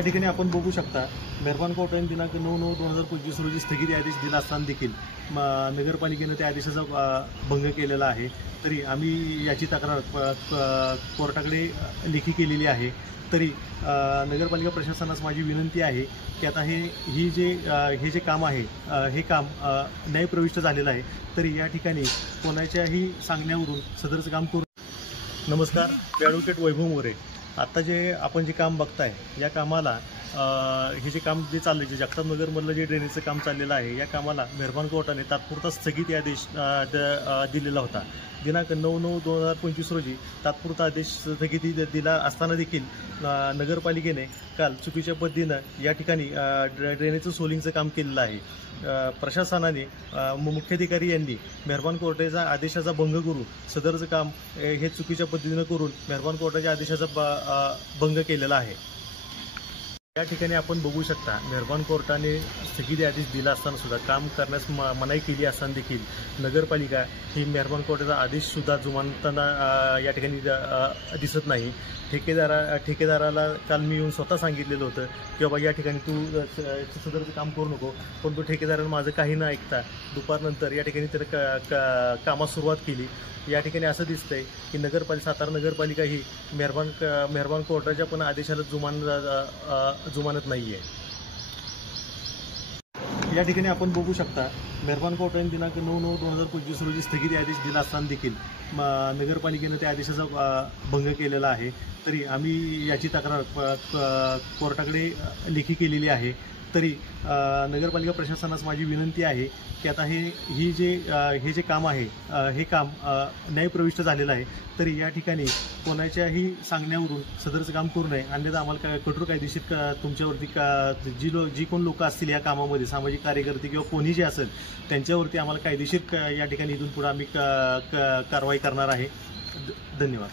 या ठिकाणी आपण बघू शकता मेहरबान कोर्टाने दिनांक 9/9/2025 रोजी स्थगिती आदेश दिला असताना देखील नगरपालिकेने त्या आदेशाचा भंग केलेला आहे। तरी आम्ही याची तक्रार कोर्टाकडे लेखी केलेली आहे। तरी नगरपालिका प्रशासनास माझी विनंती आहे की आता हे जे काम आहे हे काम न्यायप्रविष्ट झालेलं आहे। तरी या ठिकाणी कोणाच्याही सांगण्यावरून सदरचं काम करू। नमस्कार, ॲडव्होकेट वैभव मोरे। आता आपण जे काम बघताय या कामाला हे जे काम चाललं जे जगतापनगरमधलं जे ड्रेनेजचं काम चाललेलं आहे या कामाला मेहरबान कोर्टाने तात्पुरता स्थगिती आदेश दिलेला होता। दिनांक 9/9/2025 रोजी तात्पुरता आदेश स्थगिती दिला असताना देखील नगरपालिकेने काल चुकीच्या पद्धतीनं या ठिकाणी ड्रेनेजचं सोलिंगचं काम केलेलं आहे। प्रशासनाने मुख्याधिकारी यांनी मेहरबान कोर्टाच्या आदेशाचा भंग करून सदरचं काम हे चुकीच्या पद्धतीनं करून मेहरबान कोर्टाच्या आदेशाचा भंग केलेला आहे। या ठिकाणी आपण बघू शकता मेहरबान कोर्टाने स्थगिती आदेश दिला असताना सुद्धा काम करण्यास मनाई केली असताना देखील नगरपालिका ही मेहरबान कोर्टाचा आदेशसुद्धा जुमानताना या ठिकाणी दिसत नाही। ठेकेदाराला काल मी येऊन स्वतः सांगितलेलं होतं की बाबा या ठिकाणी तू सदरचं काम करू नको, पण तो ठेकेदारानं माझं काही न ऐकता दुपारनंतर या ठिकाणी त्यानं कामास सुरुवात केली। या ठिकाणी असं दिसतंय की सातारा नगरपालिका ही मेहरबान कोर्टाच्या पण आदेशाला जुमानत नाही आहे। या ठिकाणी आपण बघू शकता मेहरबान कोर्टाने दिनांक 9/9/2025 रोजी स्थगिती आदेश दिला असताना देखील नगरपालिकेने त्या आदेशाचा भंग केलेला आहे। तरी आम्ही याची तक्रार कोर्टाकडे लेखी केलेली आहे। तरी नगरपालिका प्रशासनास माझी विनंती आहे की आता हे जे काम आहे हे काम न्यायप्रविष्ट झालेलं आहे। तरी या ठिकाणी कोणाच्याही सांगण्यावरून सदरचं काम करू नये, अन्यथा आम्हाला कठोर कायदेशीर तुमच्यावरती जी कोण लोक असतील या कामामध्ये सामाजिक कार्यकर्ते किंवा कोणी जे असेल त्यांच्यावरती आम्हाला कायदेशीर या ठिकाणी इथून पुढे आम्ही कारवाई करणार आहे। धन्यवाद।